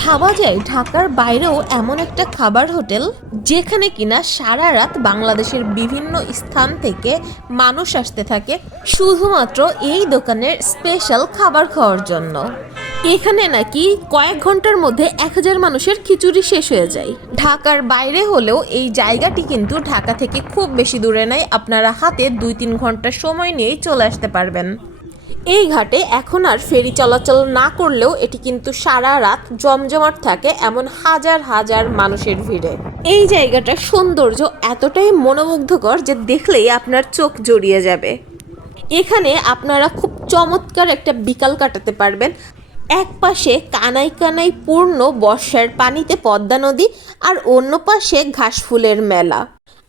ভাবা যায় ঢাকার বাইরেও এমন একটা খাবার হোটেল যেখানে কিনা সারা রাত বাংলাদেশের বিভিন্ন স্থান থেকে মানুষ আসতে থাকে শুধুমাত্র এই দোকানের স্পেশাল খাবার খাওয়ার জন্য। এখানে নাকি কয়েক ঘন্টার মধ্যে 1000 মানুষের খিচুড়ি শেষ হয়ে যায়। ঢাকার বাইরে হলেও এই জায়গাটি কিন্তু ঢাকা থেকে খুব বেশি দূরে নয়, আপনারা হাতে 2-3 ঘন্টা সময় নিয়েই চলে আসতে পারবেন। এই ঘাটে এখন আর ফেরি চলাচল না করলেও এটি কিন্তু সারা রাত জমজমাট থাকে এমন হাজার হাজার মানুষের ভিড়ে। এই জায়গাটার সৌন্দর্য এতটাই মনোমুগ্ধকর যে দেখলেই আপনার চোখ জড়িয়ে যাবে। এখানে আপনারা খুব চমৎকার একটা বিকাল কাটাতে পারবেন। এক পাশে কানাই কানাই পূর্ণ বর্ষার পানিতে পদ্মা নদী, আর অন্য পাশে ঘাসফুলের মেলা।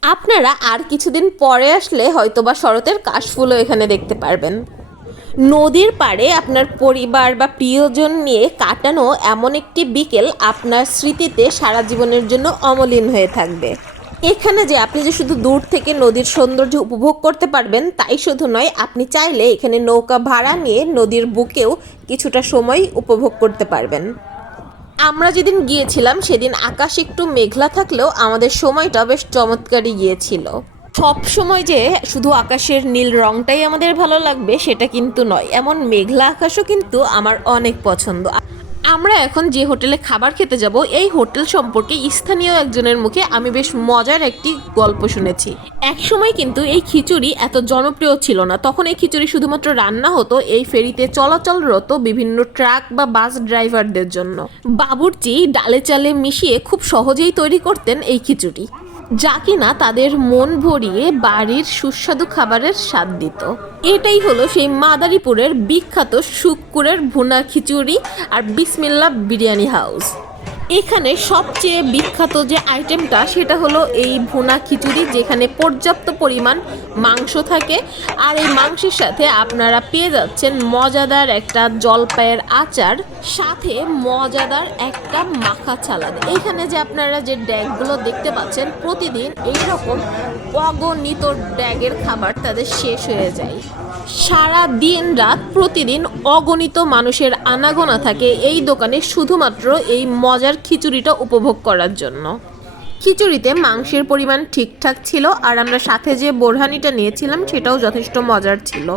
আপনারা আর কিছুদিন পরে আসলে হয়তোবা শরতের কাশফুলও এখানে দেখতে পারবেন। নদীর পাড়ে আপনার পরিবার বা প্রিয়জন নিয়ে কাটানো এমন একটি বিকেল আপনার স্মৃতিতে সারা জীবনের জন্য অমলিন হয়ে থাকবে। এখানে যে আপনি যে শুধু দূর থেকে নদীর সৌন্দর্য উপভোগ করতে পারবেন তাই শুধু নয়, আপনি চাইলে এখানে নৌকা ভাড়া নিয়ে নদীর বুকেও কিছুটা সময় উপভোগ করতে পারবেন। আমরা যেদিন গিয়েছিলাম সেদিন আকাশ একটু মেঘলা থাকলেও আমাদের সময়টা বেশ চমৎকারই গিয়েছিল। সব সময় যে শুধু আকাশের নীল রংটাই আমাদের ভালো লাগবে সেটা কিন্তু নয়, এমন মেঘলা আকাশও কিন্তু আমার অনেক পছন্দ। আমরা এখন যে হোটেলে খাবার খেতে যাব এই হোটেল সম্পর্কে স্থানীয় একজনের মুখে আমি বেশ মজার একটি গল্প শুনেছি। এক সময় কিন্তু এই খিচুড়ি এত জনপ্রিয় ছিল না, তখন এই খিচুড়ি শুধুমাত্র রান্না হতো এই ফেরিতে চলাচলরত বিভিন্ন ট্রাক বা বাস ড্রাইভারদের জন্য। বাবুর্চি ডালে চালে মিশিয়ে খুব সহজেই তৈরি করতেন এই খিচুড়ি, যা কিনা তাদের মন ভরিয়ে বাড়ির সুস্বাদু খাবারের স্বাদ দিত। এটাই হলো সেই মাদারীপুরের বিখ্যাত শুক্কুরের ভুনা খিচুড়ি আর বিসমিল্লাহ বিরিয়ানি হাউস। এখানে সবচেয়ে বিখ্যাত যে আইটেমটা সেটা হলো এই ভুনা খিচুড়ি, যেখানে পর্যাপ্ত পরিমাণ মাংস থাকে, আর এই মাংসের সাথে আপনারা পেয়ে যাচ্ছেন মজাদার একটা জলপাইয়ের আচার, সাথে মজাদার একটা মাখা সালাদ। এখানে যে আপনারা যে ড্যাগগুলো দেখতে পাচ্ছেন প্রতিদিন এইরকম অগণিত ড্যাগের খাবার তাদের শেষ হয়ে যায়। সারা দিন রাত প্রতিদিন অগণিত মানুষের আনাগোনা থাকে এই দোকানে শুধুমাত্র এই মজার খিচুড়িটা উপভোগ করার জন্য। খিচুড়িতে মাংসের পরিমাণ ঠিকঠাক ছিল, আর আমরা সাথে যে বোরহানিটা নিয়েছিলাম সেটাও যথেষ্ট মজার ছিল।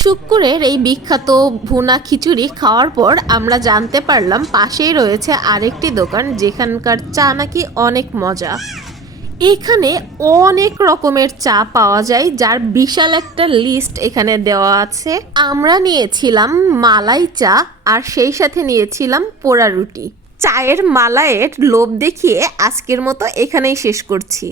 শুক্কুরের এই বিখ্যাত ভুনা খিচুড়ি খাওয়ার পর আমরা জানতে পারলাম পাশেই রয়েছে আরেকটি দোকান যেখানকার চা নাকি অনেক মজা। এখানে অনেক রকমের চা পাওয়া যায়, যার বিশাল একটা লিস্ট এখানে দেওয়া আছে। আমরা নিয়েছিলাম মালাই চা আর সেই সাথে নিয়েছিলাম পোড়া রুটি। চায়ের মালাইয়ের লোভ দেখিয়ে আজকের মতো এখানেই শেষ করছি।